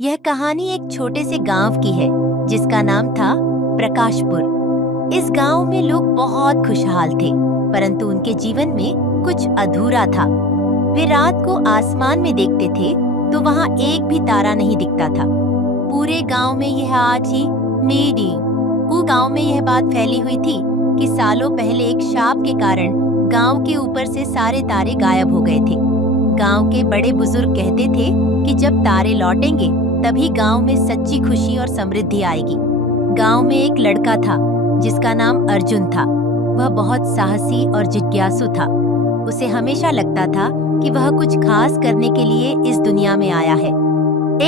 यह कहानी एक छोटे से गांव की है जिसका नाम था प्रकाशपुर। इस गांव में लोग बहुत खुशहाल थे, परंतु उनके जीवन में कुछ अधूरा था। वे रात को आसमान में देखते थे तो वहां एक भी तारा नहीं दिखता था। पूरे गांव में यह आज ही मेरी गांव में यह बात फैली हुई थी कि सालों पहले एक शाप के कारण गांव के ऊपर से सारे तारे गायब हो गए थे। गांव के बड़े बुजुर्ग कहते थे कि जब तारे लौटेंगे तभी गांव में सच्ची खुशी और समृद्धि आएगी। गांव में एक लड़का था जिसका नाम अर्जुन था। वह बहुत साहसी और जिज्ञासु था। उसे हमेशा लगता था कि वह कुछ खास करने के लिए इस दुनिया में आया है।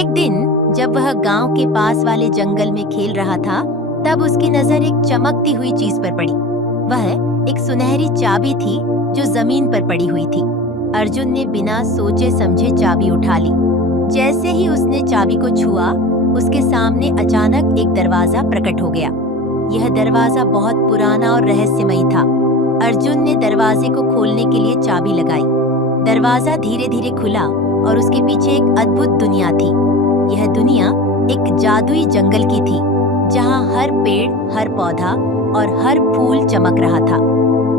एक दिन जब वह गांव के पास वाले जंगल में खेल रहा था, तब उसकी नजर एक चमकती हुई चीज पर पड़ी। वह एक सुनहरी चाबी थी जो जमीन पर पड़ी हुई थी। अर्जुन ने बिना सोचे समझे चाबी उठा ली। जैसे ही उसने चाबी को छुआ, उसके सामने अचानक एक दरवाजा प्रकट हो गया। यह दरवाजा बहुत पुराना और रहस्यमयी था। अर्जुन ने दरवाजे को खोलने के लिए चाबी लगाई। दरवाजा धीरे धीरे खुला और उसके पीछे एक अद्भुत दुनिया थी। यह दुनिया एक जादुई जंगल की थी, जहाँ हर पेड़, हर पौधा और हर फूल चमक रहा था।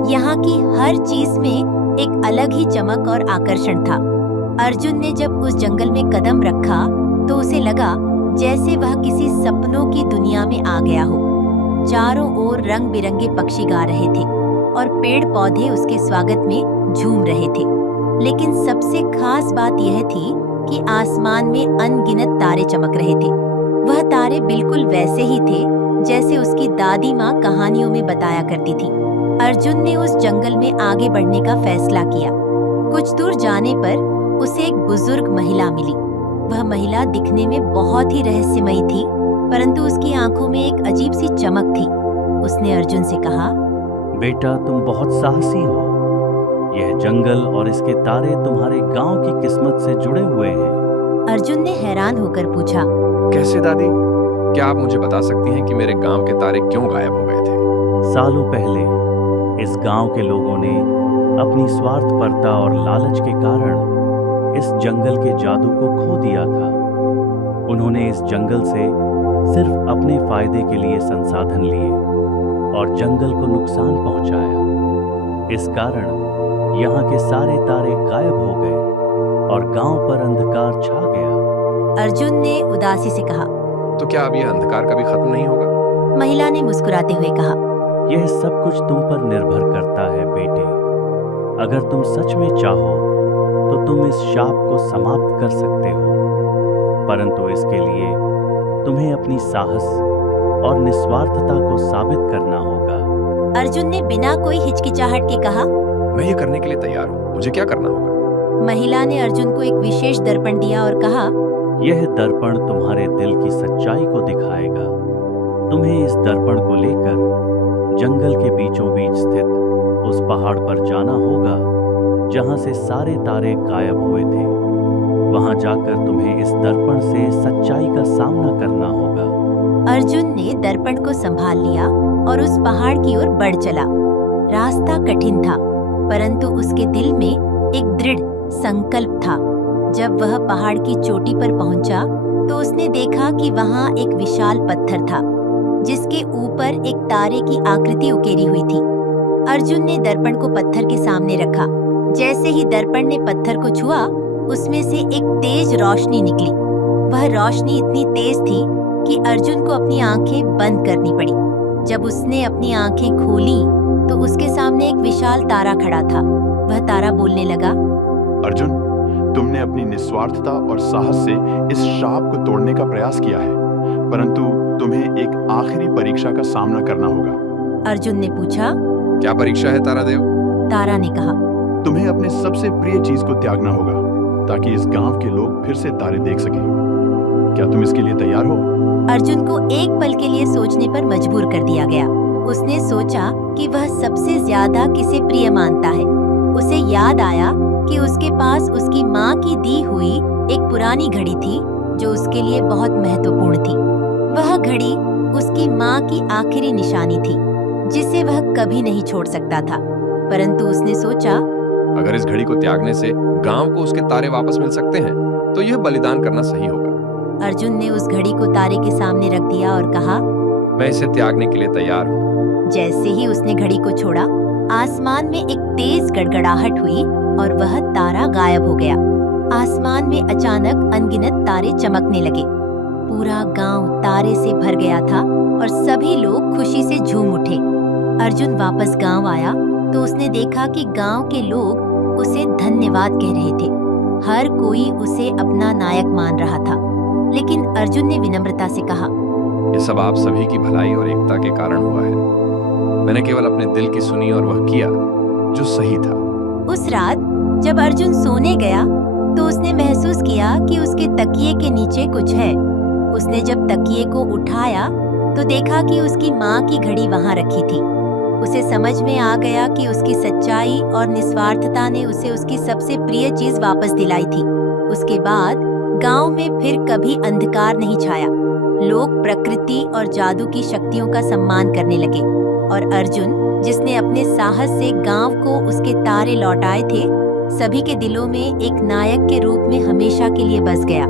यहाँ की हर चीज में एक अलग ही चमक और आकर्षण था। अर्जुन ने जब उस जंगल में कदम रखा तो उसे लगा जैसे वह किसी सपनों की दुनिया में आ गया हो। चारों ओर रंग बिरंगे पक्षी गा रहे थे और पेड़ पौधे उसके स्वागत में झूम रहे थे। लेकिन सबसे खास बात यह थी कि आसमान में अनगिनत तारे चमक रहे थे। वह तारे बिल्कुल वैसे ही थे जैसे उसकी दादी माँ कहानियों में बताया करती थी। अर्जुन ने उस जंगल में आगे बढ़ने का फैसला किया। कुछ दूर जाने पर उसे एक बुजुर्ग महिला मिली। वह महिला दिखने में बहुत ही रहस्यमयी थी, परंतु उसकी आंखों में एक अजीब सी चमक थी। उसने अर्जुन से कहा, बेटा, तुम बहुत साहसी हो। यह जंगल और इसके तारे तुम्हारे गांव की किस्मत से जुड़े हुए हैं। अर्जुन ने हैरान होकर पूछा, कैसे दादी? क्या आप मुझे बता सकती हैं कि मेरे गांव के तारे क्यों गायब हो गए थे? सालों पहले इस गांव के लोगों ने अपनी स्वार्थपरता और लालच के कारण इस जंगल के जादू को खो दिया था। उन्होंने इस जंगल से सिर्फ अपने फायदे के लिए संसाधन लिए और जंगल को नुकसान पहुंचाया। इस कारण यहाँ के सारे तारे गायब हो गए और गांव पर अंधकार छा गया। अर्जुन ने उदासी से कहा, तो क्या अब यह अंधकार कभी खत्म नहीं होगा? महिला ने मुस्कुराते हुए कहा, यह सब कुछ तुम पर निर्भर करता है बेटे। अगर तुम सच में चाहो तो तुम इस शाप को समाप्त कर सकते हो, परंतु इसके लिए तुम्हें अपनी साहस और निस्वार्थता को साबित करना होगा। अर्जुन ने बिना कोई हिचकिचाहट के कहा, मैं ये करने के लिए तैयार हूँ। मुझे क्या करना होगा? महिला ने अर्जुन को एक विशेष दर्पण दिया और कहा, यह दर्पण तुम्हारे दिल की सच्चाई को दिखाएगा। तुम्हें इस दर्पण को लेकर जंगल के बीचों बीच स्थित उस पहाड़ पर जाना होगा जहां से सारे तारे गायब हुए थे। वहां जाकर तुम्हें इस दर्पण से सच्चाई का सामना करना होगा। अर्जुन ने दर्पण को संभाल लिया और उस पहाड़ की ओर बढ़ चला। रास्ता कठिन था, परंतु उसके दिल में एक दृढ़ संकल्प था। जब वह पहाड़ की चोटी पर पहुंचा तो उसने देखा कि वहां एक विशाल पत्थर था जिसके ऊपर एक तारे की आकृति उकेरी हुई थी। अर्जुन ने दर्पण को पत्थर के सामने रखा। जैसे ही दर्पण ने पत्थर को छुआ, उसमें से एक तेज रोशनी निकली। वह रोशनी इतनी तेज थी कि अर्जुन को अपनी आंखें बंद करनी पड़ी। जब उसने अपनी आंखें खोली तो उसके सामने एक विशाल तारा खड़ा था। वह तारा बोलने लगा, अर्जुन, तुमने अपनी निस्वार्थता और साहस से इस शाप को तोड़ने का प्रयास किया है, परंतु तुम्हें एक आखिरी परीक्षा का सामना करना होगा। अर्जुन ने पूछा, क्या परीक्षा है तारादेव? तारा ने कहा, तुम्हें अपने सबसे प्रिय चीज को त्यागना होगा ताकि इस गांव के लोग फिर से तारे देख सकें। क्या तुम इसके लिए तैयार हो? अर्जुन को एक पल के लिए सोचने पर मजबूर कर दिया गया। उसने सोचा कि वह सबसे ज्यादा किसे प्रिय मानता है। उसे याद आया कि उसके पास उसकी माँ की दी हुई एक पुरानी घड़ी थी जो उसके लिए बहुत महत्वपूर्ण थी। वह घड़ी उसकी माँ की आखिरी निशानी थी जिसे वह कभी नहीं छोड़ सकता था। परंतु उसने सोचा, अगर इस घड़ी को त्यागने से गांव को उसके तारे वापस मिल सकते हैं तो यह बलिदान करना सही होगा। अर्जुन ने उस घड़ी को तारे के सामने रख दिया और कहा, मैं इसे त्यागने के लिए तैयार हूँ। जैसे ही उसने घड़ी को छोड़ा, आसमान में एक तेज गड़गड़ाहट हुई और वह तारा गायब हो गया। आसमान में अचानक अनगिनत तारे चमकने लगे। पूरा गांव तारे से भर गया था और सभी लोग खुशी से झूम उठे। अर्जुन वापस गांव आया तो उसने देखा कि गांव के लोग उसे धन्यवाद कह रहे थे। हर कोई उसे अपना नायक मान रहा था। लेकिन अर्जुन ने विनम्रता से कहा, ये सब आप सभी की भलाई और एकता के कारण हुआ है। मैंने केवल अपने दिल की सुनी और वह किया जो सही था। उस रात जब अर्जुन सोने गया तो उसने महसूस किया कि उसके तकिए के नीचे कुछ है। उसने जब तकिए को उठाया तो देखा कि उसकी माँ की घड़ी वहां रखी थी। उसे समझ में आ गया कि उसकी सच्चाई और निस्वार्थता ने उसे उसकी सबसे प्रिय चीज वापस दिलाई थी। उसके बाद गांव में फिर कभी अंधकार नहीं छाया। लोग प्रकृति और जादू की शक्तियों का सम्मान करने लगे और अर्जुन, जिसने अपने साहस से गांव को उसके तारे लौटाए थे, सभी के दिलों में एक नायक के रूप में हमेशा के लिए बस गया।